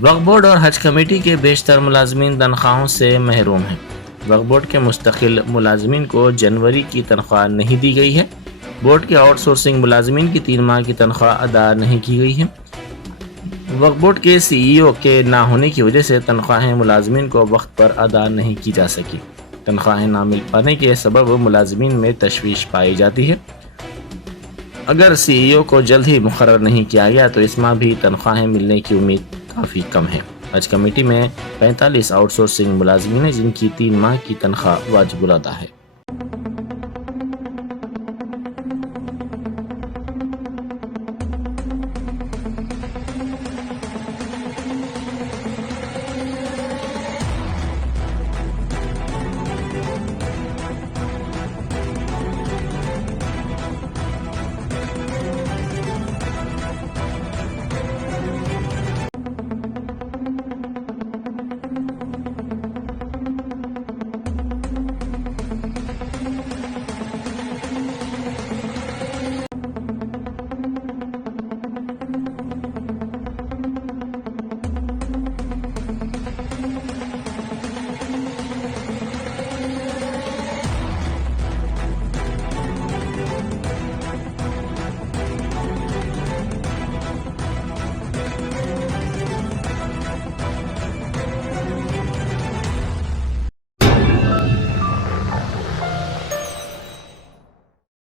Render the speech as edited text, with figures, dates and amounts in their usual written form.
वक्फ board और हज committee के बेशतर मुलाजमीन तनख्वाहों से महरूम हैं। वक्फ बोर्ड के मुस्तकिल मुलाजमीन को जनवरी की तनख्वाह नहीं दी गई है। बोर्ड के आउटसोर्सिंग मुलाजमीन की 3 माह की तनख्वाह अदा नहीं की गई है। वक्फ बोर्ड के CEO के ना होने की वजह से तनख्वाहें मुलाजमीन को वक्त पर अदा नहीं की जा सकी। तनख्वाहें ना मिल पाने के सबब मुलाजमीन में तशवीश पाई जाती है। अगर CEO को जल्द ही मुकर्रर नहीं किया गया तो इस माह भी तनख्वाहें मिलने की उम्मीद काफ़ी कम है। हज कमेटी में 45 आउटसोर्सिंग मुलाजमीन हैं जिनकी 3 माह की तनख्वाह वाजिब अदा है।